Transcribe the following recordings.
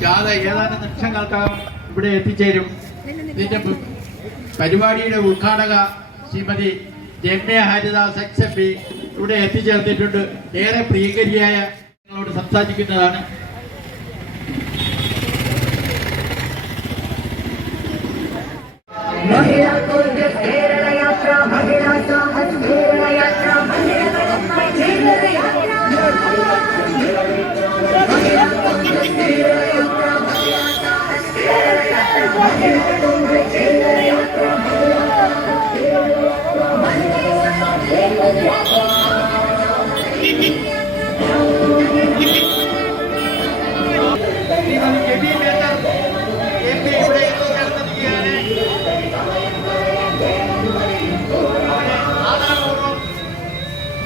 ജാഥ ഏതാനും നിമിഷങ്ങൾക്കകം ഇവിടെ എത്തിച്ചേരും. മു- പരിപാടിയുടെ ഉദ്ഘാടക Shrimati Ramya Haridas ex M P ഇവിടെ എത്തിച്ചേർന്നിട്ടുണ്ട് ഏറെ പ്രിയകരിയായ സംസാരിക്കുന്നതാണ്. Cogida con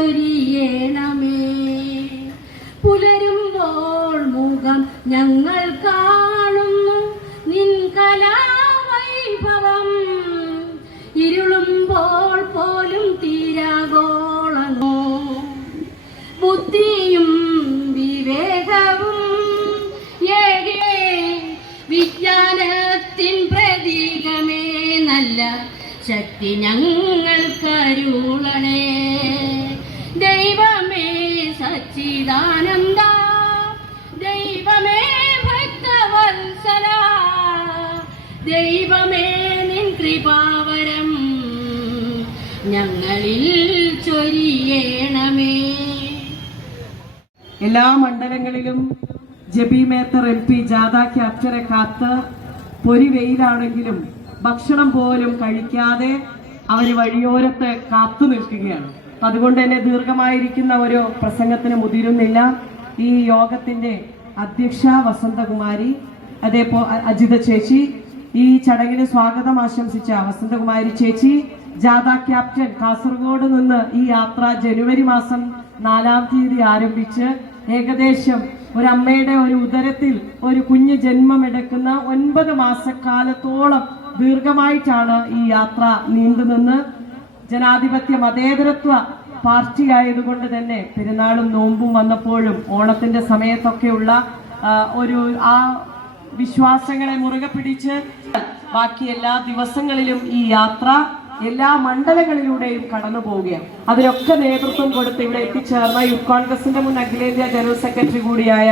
ചൊരിയണമേ. പുലരുമ്പോൾ മുഖം ഞങ്ങൾ കാണുന്നു. നിൻ കലാവൈഭവം ഇരുളുമ്പോൾ പോലും തീരാഗോളങ്ങോ ബുദ്ധിയും വിവേകവും വിജ്ഞാനത്തിൻ പ്രതീകമേ. നല്ല ശക്തി ഞങ്ങൾക്കരുളണേ ദൈവമേ സച്ചിദാനന്ദ ദൈവമേ ഭക്തവത്സല ദൈവമേ നിൻ കൃപാവരം ഞങ്ങളിൽ ചൊരിയേണമേ. എല്ലാ മണ്ഡലങ്ങളിലും ജബി മേത്തർ എം പി ജാഥ ക്യാപ്റ്ററെ കാത്ത് പൊരി വെയിലാണെങ്കിലും ഭക്ഷണം പോലും കഴിക്കാതെ അവർ വഴിയോരത്ത് കാത്തു നിൽക്കുകയാണ്. അതുകൊണ്ട് തന്നെ ദീർഘമായിരിക്കുന്ന ഒരു പ്രസംഗത്തിന് മുതിരുന്നില്ല. ഈ യോഗത്തിന്റെ അധ്യക്ഷ വസന്തകുമാരി അതേപോ അജിത ചേച്ചി ഈ ചടങ്ങിന് സ്വാഗതം ആശംസിച്ച വസന്തകുമാരി ചേച്ചി ജാഥ ക്യാപ്റ്റൻ കാസർഗോഡ് നിന്ന് ഈ യാത്ര ജനുവരി മാസം നാലാം തീയതി ആരംഭിച്ച് ഏകദേശം ഒരു അമ്മയുടെ ഒരു ഉദരത്തിൽ ഒരു കുഞ്ഞ് ജന്മമെടുക്കുന്ന ഒൻപത് മാസക്കാലത്തോളം ദീർഘമായിട്ടാണ് ഈ യാത്ര നീണ്ടുനിന്ന്. ജനാധിപത്യ മതേതരത്വ പാർട്ടി ആയതുകൊണ്ട് തന്നെ പെരുന്നാളും നോമ്പും വന്നപ്പോഴും ഓണത്തിന്റെ സമയത്തൊക്കെയുള്ള ഒരു ആ വിശ്വാസങ്ങളെ മുറുകെ പിടിച്ച് ബാക്കി എല്ലാ ദിവസങ്ങളിലും ഈ യാത്ര എല്ലാ മണ്ഡലങ്ങളിലൂടെയും കടന്നു പോവുകയാണ്. അതിനൊക്കെ നേതൃത്വം കൊടുത്ത് ഇവിടെ എത്തിച്ചേർന്ന യൂത്ത് കോൺഗ്രസിന്റെ മുൻ അഖിലേന്ത്യാ ജനറൽ സെക്രട്ടറി കൂടിയായ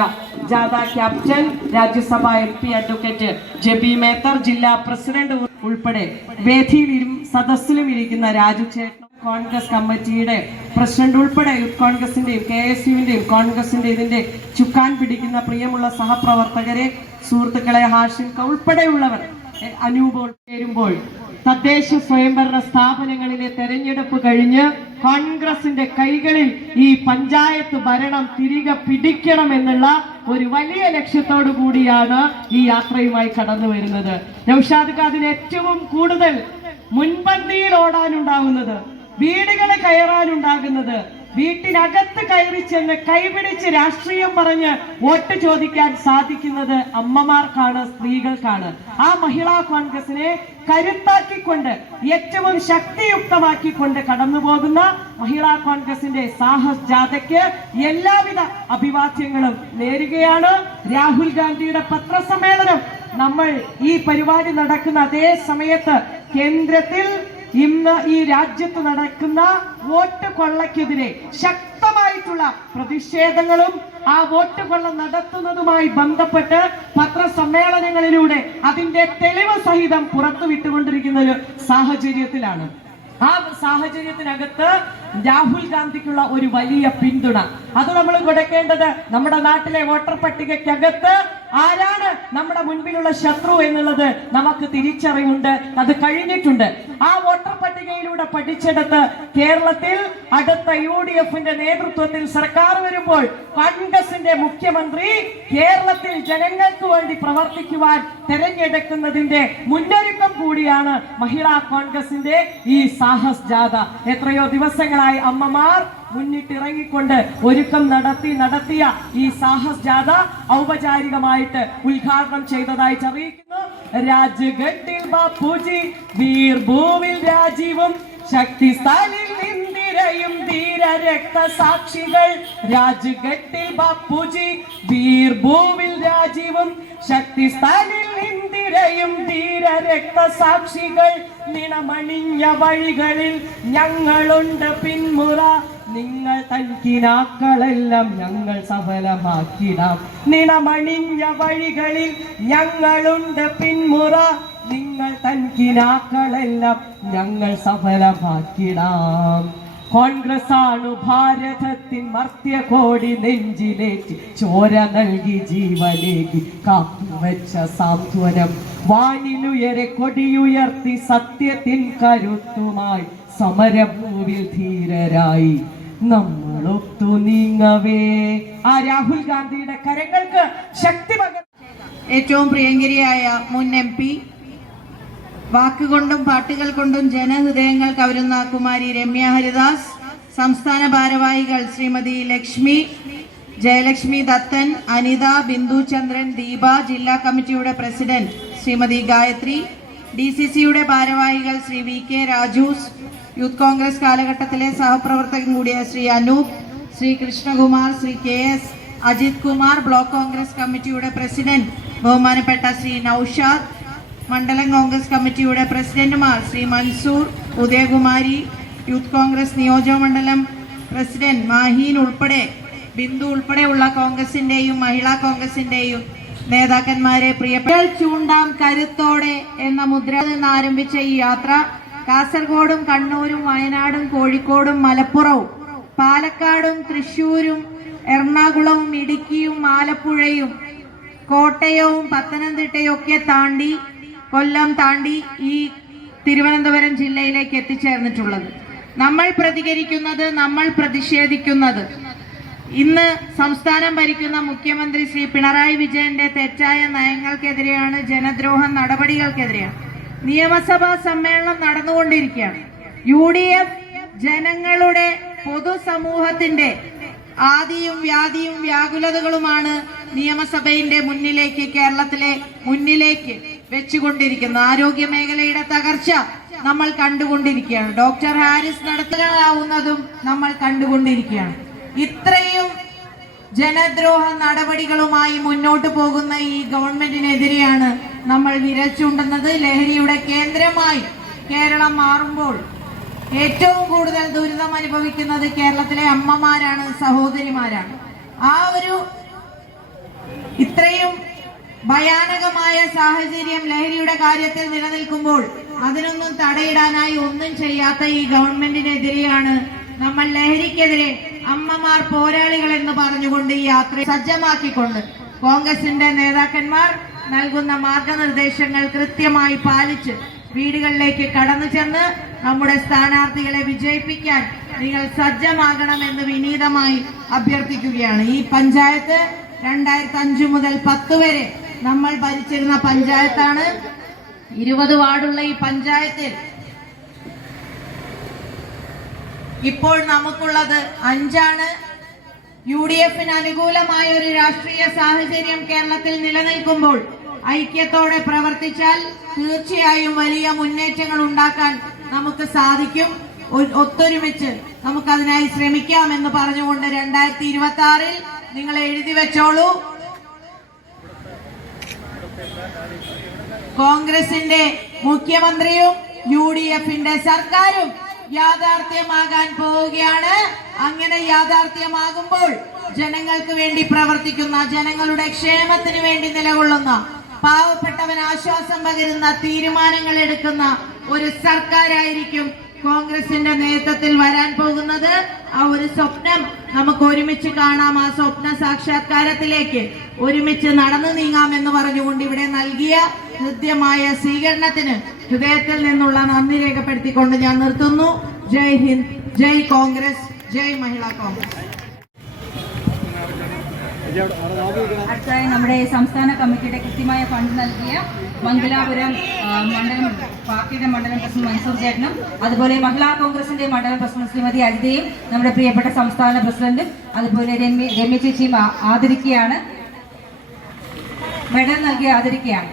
ജാഥ captain Rajya Sabha M P advocate Jebi Mather ജില്ലാ പ്രസിഡന്റ് ഉൾപ്പെടെ വേദിയിലും സദസ്സിലും ഇരിക്കുന്ന രാജു ചേട്ടൻ കോൺഗ്രസ് കമ്മിറ്റിയുടെ പ്രസിഡന്റ് ഉൾപ്പെടെ യൂത്ത് കോൺഗ്രസിന്റെയും കെ എസ് യുവിന്റെയും കോൺഗ്രസിന്റെ ഇതിന്റെ ചുക്കാൻ പിടിക്കുന്ന പ്രിയമുള്ള സഹപ്രവർത്തകരെ സുഹൃത്തുക്കളെ ഹാഷിൻ ഉൾപ്പെടെയുള്ളവർ അനൂപ് ചേരുമ്പോൾ തദ്ദേശ സ്വയംഭരണ സ്ഥാപനങ്ങളിലെ തെരഞ്ഞെടുപ്പ് കഴിഞ്ഞ് കോൺഗ്രസിന്റെ കൈകളിൽ ഈ പഞ്ചായത്ത് ഭരണം തിരികെ പിടിക്കണം എന്നുള്ള ഒരു വലിയ ലക്ഷ്യത്തോടു കൂടിയാണ് ഈ യാത്രയുമായി കടന്നു വരുന്നത്. നൌഷാദ് അതിന് ഏറ്റവും കൂടുതൽ മുൻപന്തിയിൽ ഓടാനുണ്ടാകുന്നത് വീടുകൾ കയറാനുണ്ടാകുന്നത് വീട്ടിനകത്ത് കയറി ചെന്ന് കൈപിടിച്ച് രാഷ്ട്രീയം പറഞ്ഞ് വോട്ട് ചോദിക്കാൻ സാധിക്കുന്നത് അമ്മമാർക്കാണ് സ്ത്രീകൾക്കാണ്. ആ മഹിളാ കോൺഗ്രസിനെ കരുത്താക്കിക്കൊണ്ട് ഏറ്റവും ശക്തിയുക്തമാക്കിക്കൊണ്ട് കടന്നു പോകുന്ന മഹിളാ കോൺഗ്രസിന്റെ സാഹസ് ജാഥയ്ക്ക് എല്ലാവിധ അഭിവാദ്യങ്ങളും നേരുകയാണ്. രാഹുൽ ഗാന്ധിയുടെ പത്രസമ്മേളനം നമ്മൾ ഈ പരിപാടി നടക്കുന്ന അതേ സമയത്ത് കേന്ദ്രത്തിൽ ഇന്ന് ഈ രാജ്യത്ത് നടക്കുന്ന വോട്ട് കൊള്ളയ്ക്കെതിരെ ശക്തമായിട്ടുള്ള പ്രതിഷേധങ്ങളും ആ വോട്ട് കൊള്ള നടത്തുന്നതുമായി ബന്ധപ്പെട്ട് പത്രസമ്മേളനങ്ങളിലൂടെ അതിന്റെ തെളിവ് സഹിതം പുറത്തുവിട്ടുകൊണ്ടിരിക്കുന്ന ഒരു സാഹചര്യത്തിലാണ്. ആ സാഹചര്യത്തിനകത്ത് രാഹുൽ ഗാന്ധിക്കുള്ള ഒരു വലിയ പിന്തുണ. അത് നമ്മൾ കൊടുക്കേണ്ടത് നമ്മുടെ നാട്ടിലെ വോട്ടർ പട്ടികയ്ക്കകത്ത് ആരാണ് നമ്മുടെ മുൻപിലുള്ള ശത്രു എന്നുള്ളത് നമുക്ക് തിരിച്ചറിവുണ്ട് അത് കഴിഞ്ഞിട്ടുണ്ട്. ആ വോട്ടർ പട്ടികയിലൂടെ പഠിച്ചെടുത്ത് കേരളത്തിൽ അടുത്ത യു ഡി എഫിന്റെ നേതൃത്വത്തിൽ സർക്കാർ വരുമ്പോൾ കോൺഗ്രസിന്റെ മുഖ്യമന്ത്രി കേരളത്തിൽ ജനങ്ങൾക്ക് വേണ്ടി പ്രവർത്തിക്കുവാൻ തെരഞ്ഞെടുക്കുന്നതിന്റെ മുന്നൊരുക്കം കൂടിയാണ് മഹിളാ കോൺഗ്രസിന്റെ ഈ സാഹസ് ജാഥ. എത്രയോ ദിവസങ്ങളായി അമ്മമാർ മുന്നിട്ടിറങ്ങിക്കൊണ്ട് ഒരുക്കം നടത്തി നടത്തിയ ഈ സാഹസ് ജാഥ ഔപചാരികമായിട്ട് ഉദ്ഘാടനം ചെയ്തതായി അറിയിക്കുന്നു. രാജ്ഘട്ടിൽ ബാപ്പുജി വീർഭൂവിൽ രാജീവും ശക്തി സ്ഥലിൽ ഇന്ദിരയും ധീര രക്തസാക്ഷികൾ രാജ്ഘട്ടിൽ ബാപ്പുജി വീർഭൂവിൽ രാജീവും ശക്തി സ്ഥലിൽ ഇന്ദിരയും ധീര രക്തസാക്ഷികൾ നിണമണിഞ്ഞ വഴികളിൽ ഞങ്ങളുണ്ട് പിന്മുറ. നിങ്ങൾ തൻകിനാക്കളെല്ലാം ഞങ്ങൾ സഫലമാക്കിടാം. നിണമണിഞ്ഞ വഴികളിൽ ഞങ്ങളുണ്ട് പിന്മുറ. നിങ്ങൾ തൻകിനാക്കളെല്ലാം ഞങ്ങൾ സഫലമാക്കിടാം. കോൺഗ്രസ് ആണ് ഭാരതത്തിൻ മർത്യകോടി നെഞ്ചിലേറ്റി ചോര നൽകി ജീവനേകി കാത്തുവച്ച സാന്ത്വനം. വാനിലുയരെ കൊടിയുയർത്തി സത്യത്തിൻ കരുത്തുമായി സമരഭൂവിൽ ധീരരായി. നമ്മളൊത്തു നീങ്ങവേ. ആ രാഹുൽ ഗാന്ധിയുടെ കരങ്ങൾക്ക് ശക്തി ഏറ്റവും പ്രിയങ്കരിയായ മുൻ എം പി വാക്കുകൊണ്ടും പാട്ടുകൾ കൊണ്ടും ജനഹൃദയങ്ങൾ കവരുന്ന കുമാരി രമ്യ ഹരിദാസ് സംസ്ഥാന ഭാരവാഹികൾ ശ്രീമതി ലക്ഷ്മി ജയലക്ഷ്മി ദത്തൻ അനിത ബിന്ദു ചന്ദ്രൻ ദീപ ജില്ലാ കമ്മിറ്റിയുടെ president Shrimati Gayathri D C സിയുടെ ഭാരവാഹികൾ Shri V K Raju youth Congress കാലഘട്ടത്തിലെ സഹപ്രവർത്തകൻ കൂടിയ Shri Anoop Shri Krishnakumar Shri K S Ajith Kumar block Congress കമ്മിറ്റിയുടെ പ്രസിഡന്റ് ബഹുമാനപ്പെട്ട ശ്രീ നൌഷാദ് മണ്ഡലം കോൺഗ്രസ് കമ്മിറ്റിയുടെ പ്രസിഡന്റുമാർ ശ്രീ മൻസൂർ ഉദയകുമാരി യൂത്ത് കോൺഗ്രസ് നിയോജക മണ്ഡലം പ്രസിഡന്റ് മാഹീൻ ഉൾപ്പെടെ ബിന്ദു ഉൾപ്പെടെയുള്ള കോൺഗ്രസിന്റെയും മഹിളാ കോൺഗ്രസിന്റെയും നേതാക്കന്മാരെ പ്രിയപ്പെട്ട ചൂണ്ടാം കരുത്തോടെ എന്ന മുദ്ര നിന്ന് ആരംഭിച്ച ഈ യാത്ര കാസർഗോഡും കണ്ണൂരും വയനാടും കോഴിക്കോടും മലപ്പുറവും പാലക്കാടും തൃശൂരും എറണാകുളവും ഇടുക്കിയും ആലപ്പുഴയും കോട്ടയവും പത്തനംതിട്ടയും ഒക്കെ താണ്ടി കൊല്ലം താണ്ടി ഈ തിരുവനന്തപുരം ജില്ലയിലേക്ക് എത്തിച്ചേർന്നിട്ടുള്ളത്. നമ്മൾ പ്രതികരിക്കുന്നത് നമ്മൾ പ്രതിഷേധിക്കുന്നത് ഇന്ന് സംസ്ഥാനം ഭരിക്കുന്ന മുഖ്യമന്ത്രി ശ്രീ പിണറായി വിജയന്റെ തെറ്റായ നയങ്ങൾക്കെതിരെയാണ് ജനദ്രോഹ നടപടികൾക്കെതിരെയാണ്. നിയമസഭാ സമ്മേളനം നടന്നുകൊണ്ടിരിക്കുകയാണ്. യു ഡി എഫ് ജനങ്ങളുടെ പൊതുസമൂഹത്തിന്റെ ആദിയും വ്യാധിയും വ്യാകുലതകളുമാണ് നിയമസഭയുടെ മുന്നിലേക്ക് കേരളത്തിലെ മുന്നിലേക്ക് വെച്ചുകൊണ്ടിരിക്കുന്നത്. ആരോഗ്യ മേഖലയുടെ തകർച്ച നമ്മൾ കണ്ടുകൊണ്ടിരിക്കുകയാണ്. ഡോക്ടർ ഹാരിസ് നടത്തുകയാവുന്നതും നമ്മൾ കണ്ടുകൊണ്ടിരിക്കുകയാണ്. ഇത്രയും ജനദ്രോഹ നടപടികളുമായി മുന്നോട്ട് പോകുന്ന ഈ ഗവൺമെന്റിനെതിരെയാണ് നമ്മൾ വിരച്ചുണ്ടെന്നത് ചൂണ്ടുന്നത്. ലഹരിയുടെ കേന്ദ്രമായി കേരളം മാറുമ്പോൾ ഏറ്റവും കൂടുതൽ ദുരിതം അനുഭവിക്കുന്നത് കേരളത്തിലെ അമ്മമാരാണ് സഹോദരിമാരാണ്. ആ ഒരു ഇത്രയും ഭയാനകമായ സാഹചര്യം ലഹരിയുടെ കാര്യത്തിൽ നിലനിൽക്കുമ്പോൾ അതിനൊന്നും തടയിടാനായി ഒന്നും ചെയ്യാത്ത ഈ ഗവൺമെന്റിനെതിരെയാണ് നമ്മൾ ലഹരിക്കെതിരെ അമ്മമാർ പോരാളികൾ എന്ന് പറഞ്ഞുകൊണ്ട് ഈ യാത്ര സജ്ജമാക്കിക്കൊണ്ട് കോൺഗ്രസിന്റെ നേതാക്കന്മാർ നൽകുന്ന മാർഗനിർദ്ദേശങ്ങൾ കൃത്യമായി പാലിച്ച് വീടുകളിലേക്ക് കടന്നു ചെന്ന് നമ്മുടെ സ്ഥാനാർത്ഥികളെ വിജയിപ്പിക്കാൻ നിങ്ങൾ സജ്ജമാകണമെന്ന് വിനീതമായി അഭ്യർത്ഥിക്കുകയാണ്. ഈ പഞ്ചായത്ത് രണ്ടായിരത്തി അഞ്ചു മുതൽ പത്ത് വരെ നമ്മൾ ഭരിച്ചിരുന്ന പഞ്ചായത്താണ്. ഇരുപത് വാർഡുള്ള ഈ പഞ്ചായത്തിൽ ഇപ്പോൾ നമുക്കുള്ളത് അഞ്ചാണ്. യു ഡി എഫിന് അനുകൂലമായ ഒരു രാഷ്ട്രീയ സാഹചര്യം കേരളത്തിൽ നിലനിൽക്കുമ്പോൾ ഐക്യത്തോടെ പ്രവർത്തിച്ചാൽ തീർച്ചയായും വലിയ മുന്നേറ്റങ്ങൾ ഉണ്ടാക്കാൻ നമുക്ക് സാധിക്കും. ഒത്തൊരുമിച്ച് നമുക്കതിനായി ശ്രമിക്കാം എന്ന് പറഞ്ഞുകൊണ്ട് രണ്ടായിരത്തി ഇരുപത്തി ആറിൽ നിങ്ങൾ എഴുതി വെച്ചോളൂ. കോൺഗ്രസിന്റെ മുഖ്യമന്ത്രിയും യു ഡി എഫിന്റെ സർക്കാരും യാഥാർത്ഥ്യമാകാൻ പോവുകയാണ്. അങ്ങനെ യാഥാർത്ഥ്യമാകുമ്പോൾ ജനങ്ങൾക്ക് വേണ്ടി പ്രവർത്തിക്കുന്ന ജനങ്ങളുടെ ക്ഷേമത്തിന് വേണ്ടി നിലകൊള്ളുന്ന പാവപ്പെട്ടവൻ ആശ്വാസം പകരുന്ന തീരുമാനങ്ങൾ എടുക്കുന്ന ഒരു സർക്കാരായിരിക്കും കോൺഗ്രസിന്റെ നേതൃത്വത്തിൽ വരാൻ പോകുന്നത്. ആ ഒരു സ്വപ്നം നമുക്ക് ഒരുമിച്ച് കാണാം. ആ സ്വപ്ന സാക്ഷാത്കാരത്തിലേക്ക് ഒരുമിച്ച് നടന്നു നീങ്ങാം എന്ന് പറഞ്ഞുകൊണ്ട് ഇവിടെ നൽകിയ ഹൃദ്യമായ സ്വീകരണത്തിന് ഹൃദയത്തിൽ നിന്നുള്ള നന്ദി രേഖപ്പെടുത്തിക്കൊണ്ട് ഞാൻ നിർത്തുന്നു. ജയ് ഹിന്ദ് ജയ് കോൺഗ്രസ് ജയ് മഹിളാ കോൺഗ്രസ്. അടുത്തായി നമ്മുടെ സംസ്ഥാന കമ്മിറ്റിയുടെ കൃത്യമായ ഫണ്ട് നൽകിയ മംഗലാപുരം മണ്ഡലം പാർട്ടിയുടെ മണ്ഡലം പ്രസിഡന്റ് മൻസൂർ ചേട്ടനും അതുപോലെ മഹിളാ കോൺഗ്രസിന്റെ മണ്ഡലം പ്രസിഡന്റ് ശ്രീമതി അജിതയും നമ്മുടെ പ്രിയപ്പെട്ട സംസ്ഥാന പ്രസിഡന്റും അതുപോലെ രമ്യ രമ്യ ചേച്ചിയും ആദരിക്കുകയാണ്. മെഡൽ നൽകി ആദരിക്കുകയാണ്.